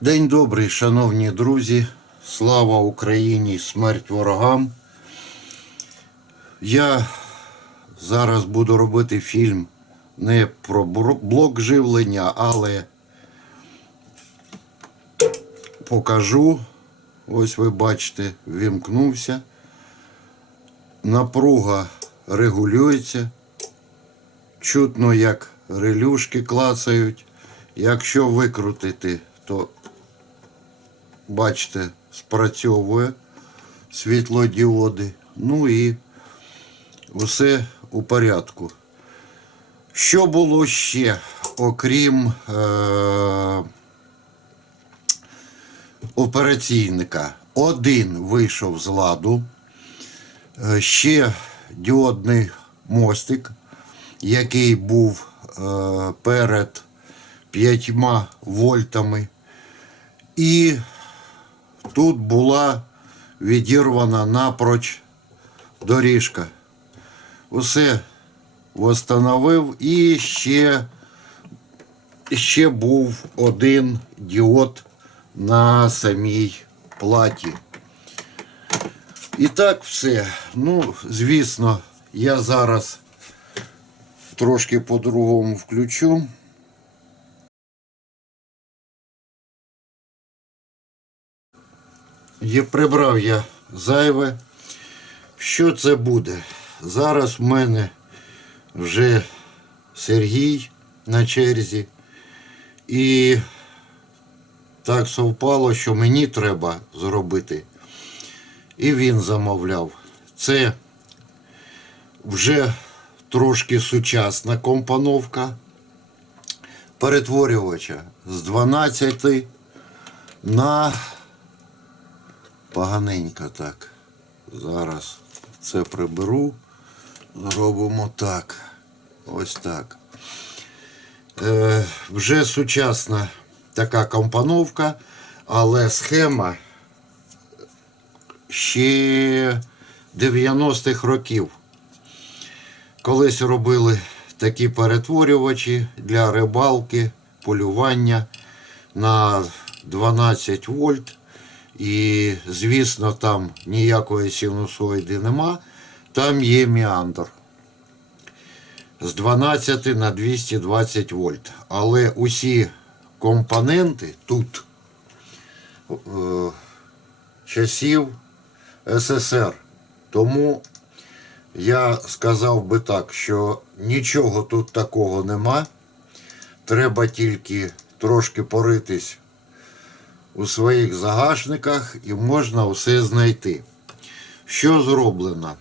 День добрий, шановні друзі. Слава Україні, смерть ворогам. Я зараз буду робити фільм не про блок живлення, але покажу. Ось ви бачите, вімкнувся. Напруга регулюється. Чутно, як релюшки клацають. Якщо викрутити, то бачите, спрацьовує світлодіоди. Ну і все у порядку. Що було ще, окрім е- операційника? Один вийшов з ладу, Е, ще діодний мостик, який був е- перед 5 вольтами. І тут була відірвана напроч доріжка. Усе встановив і ще, ще був один діод на самій платі. І так все. Ну, звісно, я зараз трошки по-другому включу. Є, прибрав я зайве. Що це буде? Зараз в мене вже Сергій на черзі. І так совпало, що мені треба зробити. І він замовляв. Це вже трошки сучасна компоновка перетворювача з 12 на поганенько так. Зараз це приберу. Зробимо так. Ось так. Е, вже сучасна така компоновка, але схема ще 90-х років. Колись робили такі перетворювачі для рибалки, полювання на 12 вольт. І, звісно, там ніякої синусоїди нема. Там є міандр з 12 на 220 вольт. Але усі компоненти тут е, часів СССР. Тому я сказав би так, що нічого тут такого нема. Треба тільки трошки поритись у своїх загашниках і можна все знайти. Що зроблено?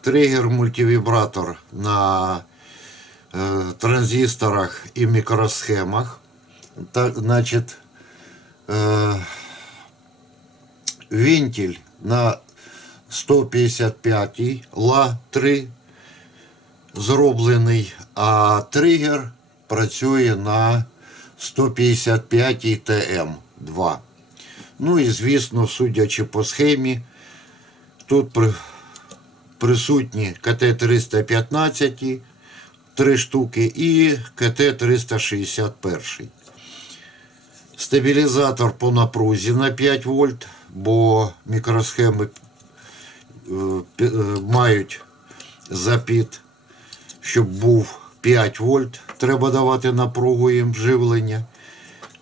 Тригер мультивібратор на е, транзисторах і мікросхемах. Так, значить, е, вентиль на 155 ла-3 зроблений, а тригер працює на 155 ТМ2. Ну і звісно, судячи по схемі, тут присутні КТ-315, три штуки, і КТ-361. Стабілізатор по напрузі на 5 вольт, бо мікросхеми е, е, мають запіт, щоб був 5 вольт, треба давати напругу їм живлення.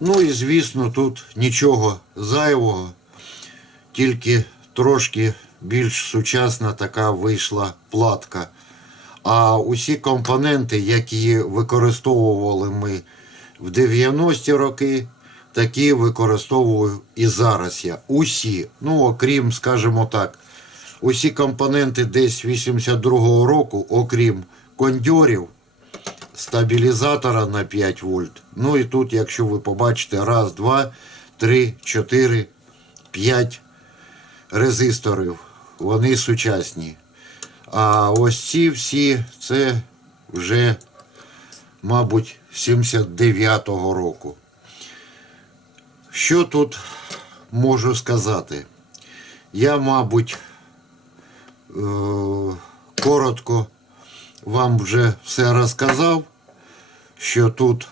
Ну і звісно, тут нічого зайвого, тільки трошки більш сучасна така вийшла платка. А усі компоненти, які використовували ми в 90-ті роки, такі використовую і зараз я. Усі. Ну, окрім, скажімо так, усі компоненти десь 82-го року, окрім кондьорів, стабілізатора на 5 вольт. Ну і тут, якщо ви побачите, раз, два, три, чотири, п'ять резисторів. Вони сучасні. А ось ці всі це вже, мабуть, 79-го року. Що тут можу сказати? Я, мабуть, е, коротко вам вже все розказав, що тут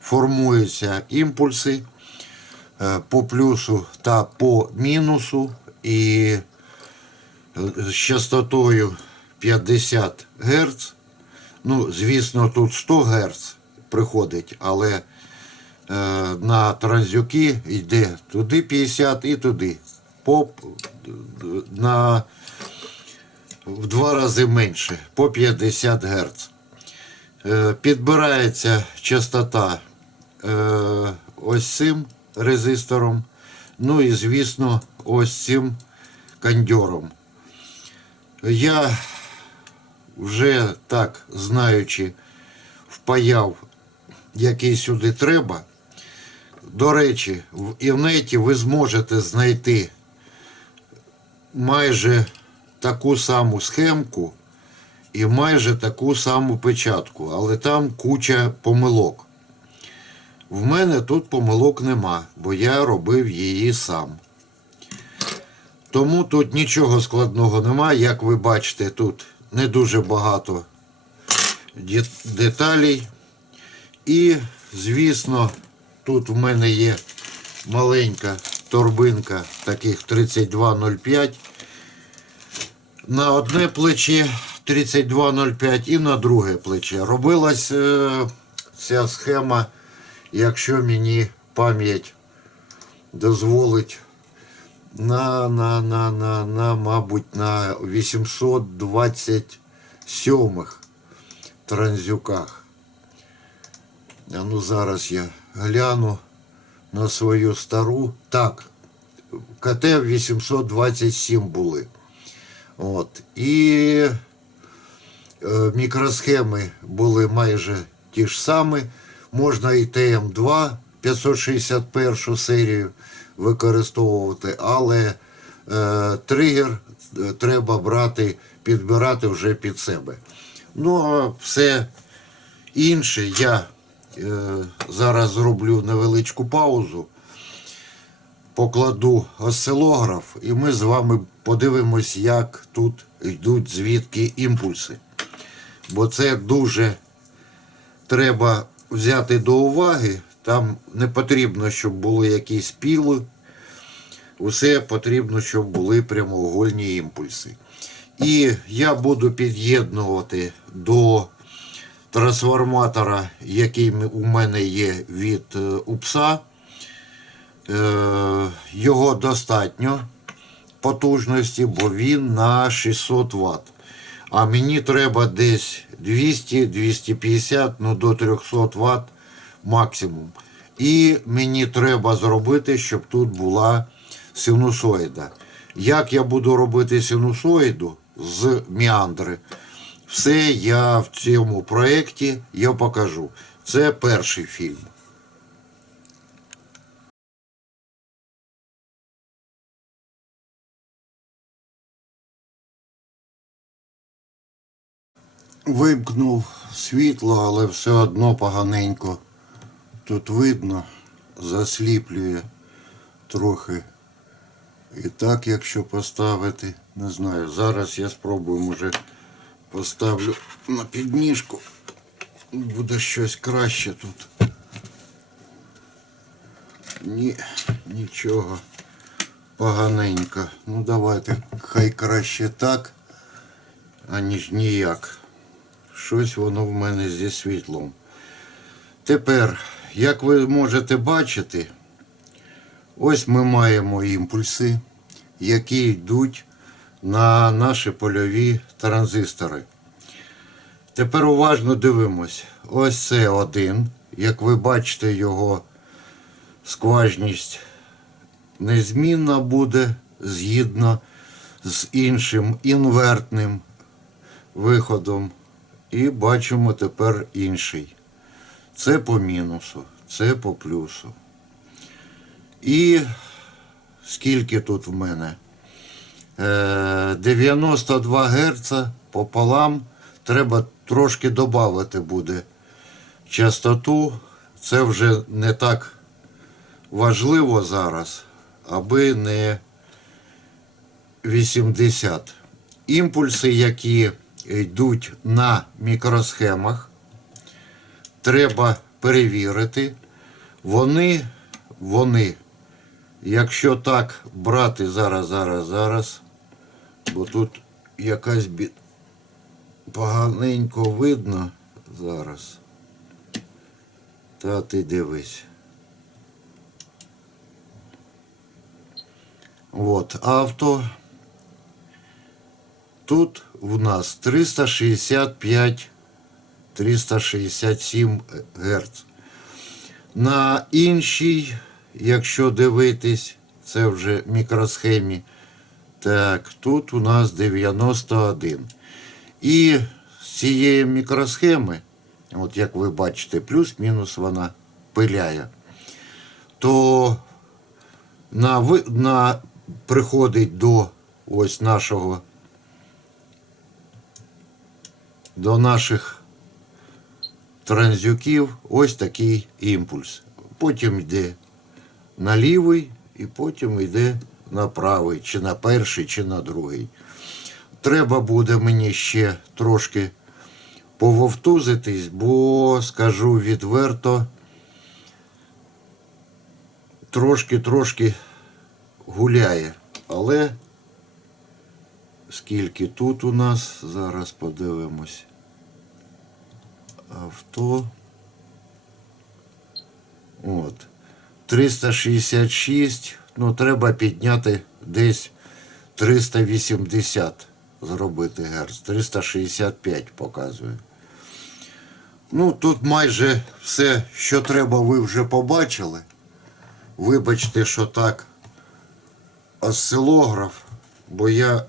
формуються імпульси, е, по плюсу та по мінусу. І з частотою 50 Гц. Ну, звісно, тут 100 Гц приходить, але е, на транзюки йде туди 50 і туди. Поп на в два рази менше, по 50 Гц. Е, Підбирається частота е, ось цим резистором. Ну і, звісно, ось цим кондьором. Я вже так, знаючи, впаяв, який сюди треба. До речі, в інеті ви зможете знайти майже таку саму схемку і майже таку саму печатку, але там куча помилок. В мене тут помилок нема, бо я робив її сам. Тому тут нічого складного нема. Як ви бачите, тут не дуже багато деталей. І, звісно, тут в мене є маленька торбинка таких 3205. На одне плече 3205 і на друге плече. Робилась е, ця схема, якщо мені пам'ять дозволить на, на, на, на, на, мабуть, на 827 транзюках. А ну зараз я гляну на свою стару. Так, КТ 827 були. От. І е, мікросхеми були майже ті ж самі. Можна і ТМ2 561 серію використовувати, але е, тригер е, треба брати, підбирати вже під себе. Ну, а все інше я е, зараз зроблю невеличку паузу покладу осцилограф, і ми з вами подивимось, як тут йдуть звідки імпульси. Бо це дуже треба взяти до уваги. Там не потрібно, щоб були якісь піли. Усе потрібно, щоб були прямоугольні імпульси. І я буду під'єднувати до трансформатора, який у мене є від е, УПСа. Е, його достатньо потужності, бо він на 600 Вт. А мені треба десь 200-250, ну до 300 Вт максимум. І мені треба зробити, щоб тут була синусоїда. Як я буду робити синусоїду з міандри, все я в цьому проєкті я покажу. Це перший фільм. Вимкнув світло, але все одно поганенько. Тут видно, засліплює трохи. І так, якщо поставити, не знаю, зараз я спробую, може поставлю на підніжку. Буде щось краще тут. Ні, нічого. Поганенько. Ну давайте, хай краще так, аніж ніяк. Щось воно в мене зі світлом. Тепер, як ви можете бачити, ось ми маємо імпульси, які йдуть на наші польові транзистори. Тепер уважно дивимось. Ось це один. Як ви бачите, його скважність незмінна буде згідно з іншим інвертним виходом. І бачимо тепер інший. Це по мінусу, це по плюсу. І скільки тут в мене? Е, 92 Гц пополам. Треба трошки додати буде частоту. Це вже не так важливо зараз, аби не 80. Імпульси, які йдуть на мікросхемах, треба перевірити. Вони, вони Якщо так брати зараз, зараз, зараз, бо тут якась бі... поганенько видно зараз. Та ти дивись. От, авто. Тут в нас 365 367 Гц. На іншій, якщо дивитись, це вже мікросхемі. Так, тут у нас 91. І з цієї мікросхеми, от як ви бачите, плюс-мінус вона пиляє, то на, на, приходить до ось нашого до наших транзюків ось такий імпульс. Потім йде на лівий і потім йде на правий, чи на перший, чи на другий. Треба буде мені ще трошки пововтузитись, бо скажу відверто, трошки-трошки гуляє. Але скільки тут у нас, зараз подивимось. Авто. От. 366. Ну, треба підняти десь 380 зробити герц. 365 показує. Ну, тут майже все, що треба, ви вже побачили. Вибачте, що так осцилограф, бо я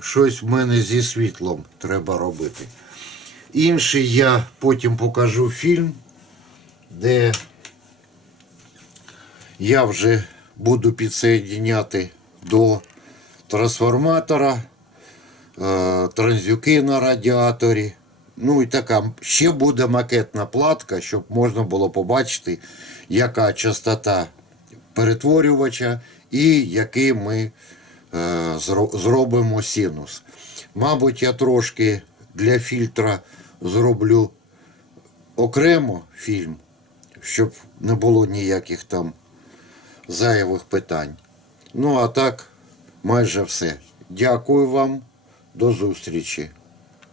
щось в мене зі світлом треба робити. Інший я потім покажу фільм, де я вже буду підсоєдняти до трансформатора, е, транзюки на радіаторі. Ну і така ще буде макетна платка, щоб можна було побачити, яка частота перетворювача і який ми е, зробимо синус. Мабуть, я трошки для фільтра зроблю окремо фільм, щоб не було ніяких там зайвих питань. Ну, а так, майже все. Дякую вам. До зустрічі.